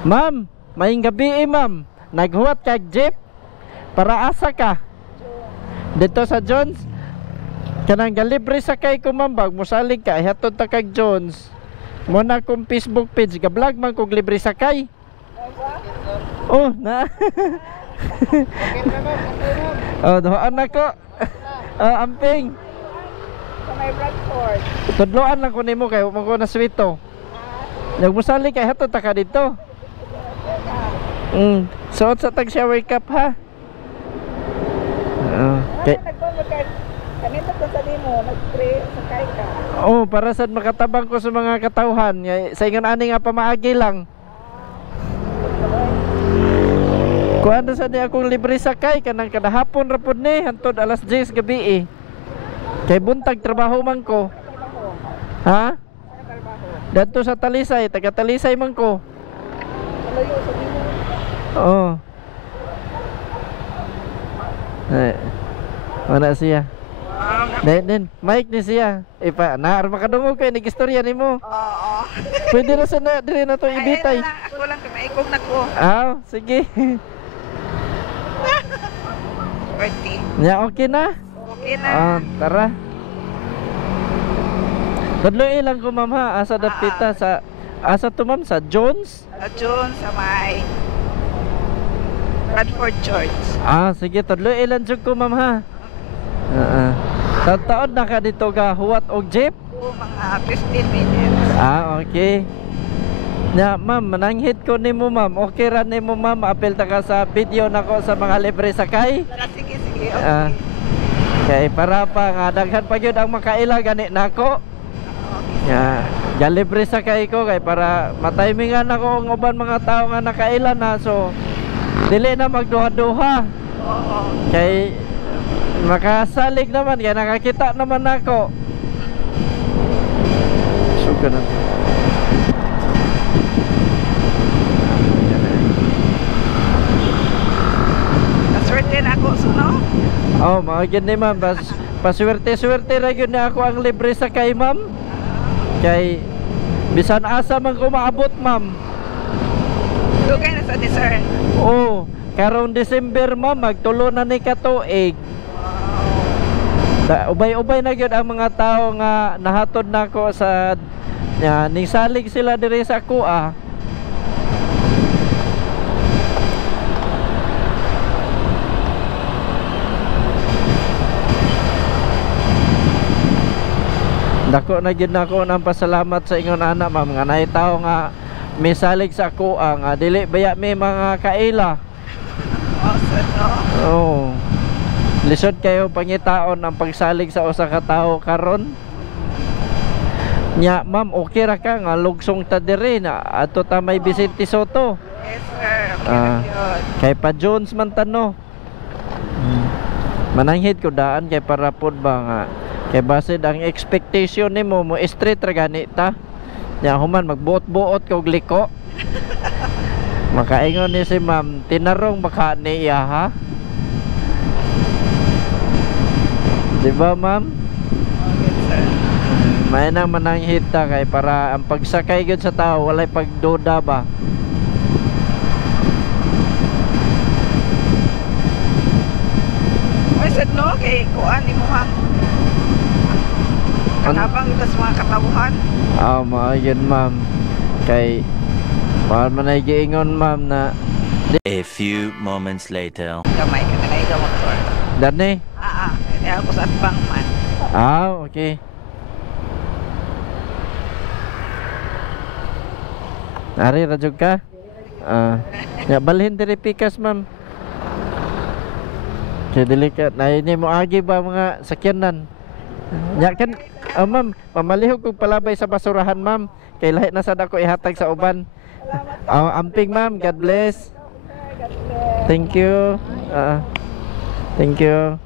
Ma'am, maayong gabi ma'am. Naghuwat kag jeep para asa ka? Dito sa Jones. Kanang galibre sakay ko ma'am, bag mosalig ka ihatod ta kag Jones. Mo na kong Facebook page, ga-vlog man kog libre sakay. Oh, na. Oh, doon ako. Amping. Sa may Bradford. Tudloan lang ko nimo kay mo ko na swito. Nagmusali kay hatod ta ka dito. Suot sa tag shower cap ha. Okay. Kanito ko sa nimo, nag-pray sakay ka. Oh, para sad makatabang ko sa mga katawhan. Sa ingon ani nga pamaagi lang. Kuan sa di akong libre sakay kanang kada hapon ra pud ni hantod alas 10 gabi Kay buntag trabaho man ko. Ha? Dadto sa Talisay, taga Talisay man ko. Malayo sa nimo. Oo. Mana siya? Din, Mike ni siya. Ipa, naar makadungog kay nagistorya nimo. Oo. Pwede ra sa na diri na to ibitay. Ako lang kamaikog na ko. Sige. Ready. Nya okay na? Okay na. Tara. Tudloy lang ko ma'am ha, asa dapita sa asa to ma'am sa Jones? Sa Jones sa may Bradford Church. Sige, tudloy lang jud ko ma'am ha. Taon na ka dito ga huwat og jeep? Oo, mga 15 minutes. Okay. Nya ma'am, mananghit ko nimo ma'am. Okay ra nimo ma'am, apel ta ka sa video nako sa mga libre sakay. Sige, okay. Kay para pa nga daghan pa gyud ang makaila gani nako. Libre sakay ko kay para matimingan ako ang uban mga tao nga nakaila na, so dili na magduha-duha. Oo. Kay makasalig naman kay nakakita naman nako. Suka na. Naswerte na ako suno. Mga gani ma'am, paswerte-swerte ra gyud na ako ang libre sakay ma'am. Kay bisan asa man ko maabot ma'am. Dugay na sa ni sir. Karong December ma'am, magtulo na ni katuig. Ubay-ubay na gyud ang mga tao nga nahatod nako sa ning salig sila diri sa kuha. Dako na gyud nako nang pasalamat sa ingon ana ma'am nga naay tawo nga misalig sa kuha nga dili baya may mga kaila. Lisod kayo pangitaon ang pagsalig sa usa ka tawo karon. Nya ma'am, okay ra ka nga lugsong ta diri na ato ta may Vicente Soto. Yes sir. Okay, kay pa Jones man tano. Mananghit ko daan kay para pod ba nga kay basid ang expectation nimo mo straight ra gani ta. Nya human magbuot-buot kog liko. Makaingon ni si ma'am, tinarong baka niya ha. Diba ma'am? Okay sir. May nang mananghit ta kay para ang pagsakay gyud sa tao walay pagduda ba. Sad no kay kuan imo ha. Kanabang ito sa mga katawhan. Yun ma'am. Kay mahal man ay giingon ma'am na a few moments later. Gamay ka na ikaw motor. Dani? Kaya ako sa atbang man. Okay. Ari rajog ka? Balhin diri pikas ma'am. Kaya delikat na ini mo agi ba mga sakyanan. Nya kan ma'am, pamalihog kog palabay sa basurahan ma'am. Kay lahi na sad ako ihatag sa uban. Amping ma'am, God bless. Thank you. Thank you.